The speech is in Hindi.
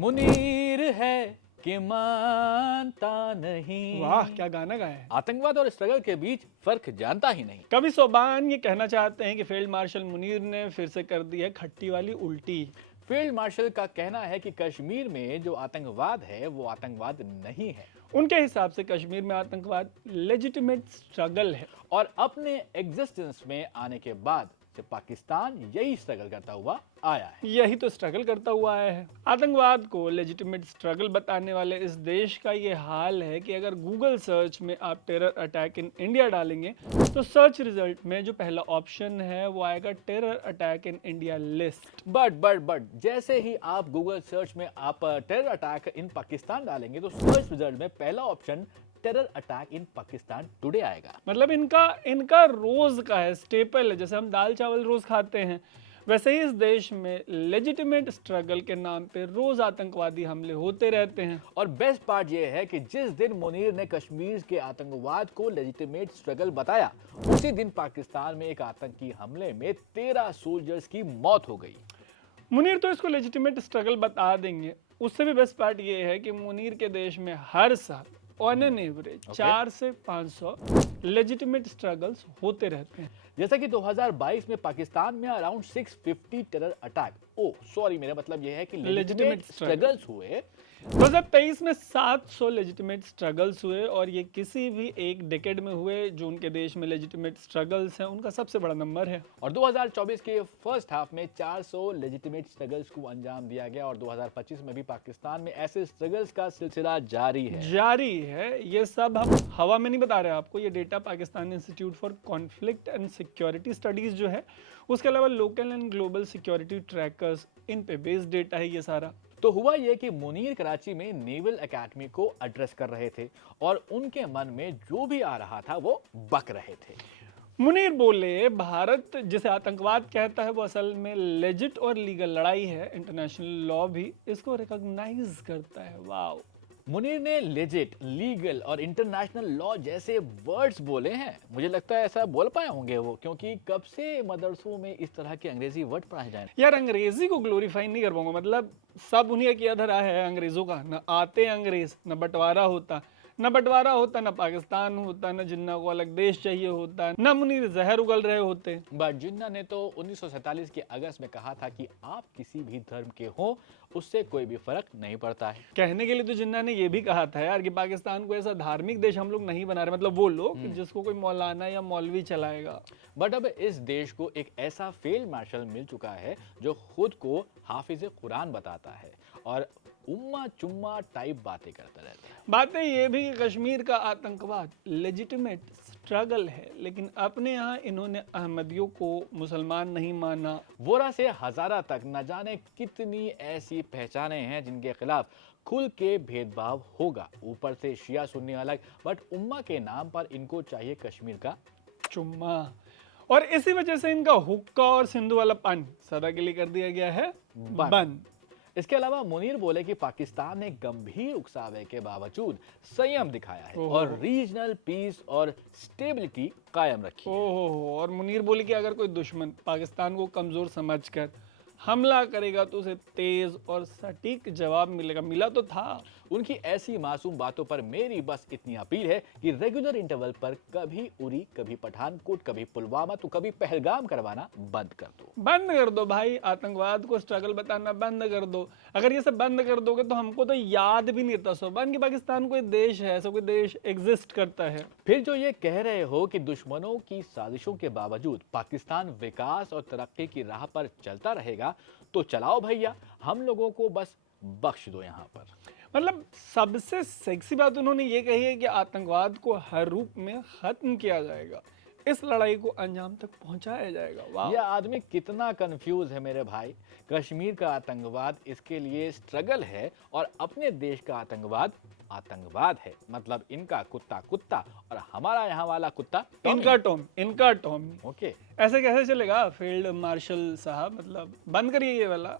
मुनीर है कि मानता नहीं। वाह क्या गाना गाया है। आतंकवाद और स्ट्रगल के बीच फर्क जानता ही नहीं। कवि सोबान ये कहना चाहते हैं कि फील्ड मार्शल मुनीर ने फिर से कर दी है खट्टी वाली उल्टी। फील्ड मार्शल का कहना है कि कश्मीर में जो आतंकवाद है वो आतंकवाद नहीं है। उनके हिसाब से कश्मीर में आतंकवाद लेजिटिमेट स्ट्रगल है। और अपने एग्जिस्टेंस में आने के बाद से पाकिस्तान यही स्ट्रगल करता हुआ आया है। यही तो स्ट्रगल करता हुआ आया है। आतंकवाद को लेजिटिमेट स्ट्रगल बताने वाले इस देश का ये हाल है कि अगर गूगल सर्च में आप टेरर अटैक इन इंडिया डालेंगे तो सर्च रिजल्ट में जो पहला ऑप्शन है वो आएगा terror attack in India list. But जैसे ही आप गूगल सर्च में आप टेरर अटैक इन पाकिस्तान डालेंगे तो सर्च रिजल्ट में पहला option terror attack in Pakistan today आएगा। मतलब इनका रोज का है, स्टेपल है। जैसे हम दाल चावल रोज खाते हैं वैसे ही इस देश में लेजिटिमेट स्ट्रगल के नाम पे रोज आतंकवादी हमले होते रहते हैं। और बेस्ट पार्ट ये है कि जिस दिन मुनीर ने कश्मीर के आतंकवाद को लेजिटिमेट स्ट्रगल बताया उसी दिन पाकिस्तान में एक आतंकी हमले में 13 सोल्जर्स की मौत हो गई। मुनीर तो इसको लेजिटिमेट स्ट्रगल बता देंगे। उससे भी बेस्ट पार्ट ये है कि मुनीर के देश में हर साल ऑन एन एवरेज 400 से 500 लेजिटिमेट स्ट्रगल्स होते रहते हैं। जैसा कि 2022 में पाकिस्तान में अराउंड 650 टेरर अटैक मेरा मतलब यह है कि लेजिटिमेट स्ट्रगल्स हुए। 2023 में 700 लेजिटिमेट स्ट्रगल्स हुए और ये किसी भी एक डेकेड में हुए जो उनके देश में लेजिटिमेट स्ट्रगल्स हैं उनका सबसे बड़ा नंबर है। और 2024 के फर्स्ट हाफ में 400 लेजिटिमेट स्ट्रगल्स को अंजाम दिया गया और 2025 में भी पाकिस्तान में ऐसे स्ट्रगल्स का सिलसिला जारी है। ये सब हम हवा में नहीं बता रहे आपको, ये data Pakistan institute for conflict and security studies जो है उसके अलावा local and global security trackers इन पे बेस्ड डेटा है ये सारा। तो हुआ ये कि मुनीर कराची में नेवल एकेडमी को एड्रेस कर रहे थे और उनके मन में जो भी आ रहा था वो बक रहे थे। मुनीर बोले भारत जिसे आतंकवाद कहता है वो असल में लेजिट और लीगल लड़ाई है। इंटरनेशनल लॉ भी इसको रिकॉग्नाइज करता है। वाह। मुनीर ने लेजिट, लीगल और इंटरनेशनल लॉ जैसे वर्ड्स बोले हैं। मुझे लगता है ऐसा बोल पाए होंगे वो, क्योंकि कब से मदरसों में इस तरह के अंग्रेजी वर्ड पढ़ाए जाए। यार अंग्रेजी को ग्लोरीफाई नहीं कर पाऊंगा, मतलब सब उन्हीं की अधरा है अंग्रेजों का। न आते अंग्रेज, न बंटवारा होता, न पाकिस्तान होता, न जिन्ना को अलग देश चाहिए होता, न मुनीर जहर उगल रहे होते। बट जिन्ना ने तो 1947 के अगस्त में कहा था कि आप किसी भी धर्म के हो उससे कोई भी फर्क नहीं पड़ता है। कहने के लिए तो जिन्ना ने ये भी कहा था यार कि पाकिस्तान को ऐसा धार्मिक देश हम लोग नहीं बना रहे, मतलब वो लोग जिसको कोई मौलाना या मौलवी चलाएगा। बट अब इस देश को एक ऐसा फील्ड मार्शल मिल चुका है जो खुद को हाफिज कुरान बताता है और उम्मा चुम्मा टाइप बातें करता रहता है। बातें ये भी कि कश्मीर का आतंकवाद लेजिटिमेट स्ट्रगल है, लेकिन अपने यहाँ इन्होंने अहमदियों को मुसलमान नहीं माना। वोरा से हजारा तक न जाने कितनी ऐसी पहचानें हैं जिनके खिलाफ खुल के भेदभाव होगा। ऊपर से शिया सुन्नी अलग, बट उम्मा के नाम पर इनको चाहिए कश्मीर का चुम्मा। और इसी वजह से इनका हुक्का और सिंधु वाला पानी सदा के लिए कर दिया गया है बंद। इसके अलावा मुनीर बोले कि पाकिस्तान ने गंभीर उकसावे के बावजूद संयम दिखाया है और रीजनल पीस और स्टेबिलिटी कायम रखी है। और मुनीर बोले कि अगर कोई दुश्मन पाकिस्तान को कमजोर समझकर हमला करेगा तो उसे तेज और सटीक जवाब मिलेगा। मिला तो था। उनकी ऐसी मासूम बातों पर मेरी बस इतनी अपील है कि रेगुलर इंटरवल पर कभी उरी, कभी पठानकोट, कभी पुलवामा तो कभी पहलगाम करवाना बंद कर दो भाई। आतंकवाद को स्ट्रगल बताना बंद कर दो। अगर ये सब बंद कर दोगे तो हमको तो याद भी नहीं रहता सोबान कि पाकिस्तान कोई देश है, ऐसा कोई देश एग्जिस्ट करता है। फिर जो ये कह रहे हो कि दुश्मनों की साजिशों के बावजूद पाकिस्तान विकास और तरक्की की राह पर चलता रहेगा तो चलाओ भैया, हम लोगों को बस बख्श दो यहाँ पर। मतलब सबसे सेक्सी बात उन्होंने ये कही है कि आतंकवाद को हर रूप में खत्म किया जाएगा, इस लड़ाई को अंजाम तक पहुंचाया जाएगा। वाह। यह आदमी कितना कंफ्यूज है मेरे भाई। कश्मीर का आतंकवाद इसके लिए स्ट्रगल है और अपने देश का आतंकवाद है। मतलब इनका कुत्ता कुत्ता और हमारा यहाँ वाला कुत्ता इनका टॉमी। ओके, ऐसे कैसे चलेगा फील्ड मार्शल साहब? मतलब बंद करिए ये वाला।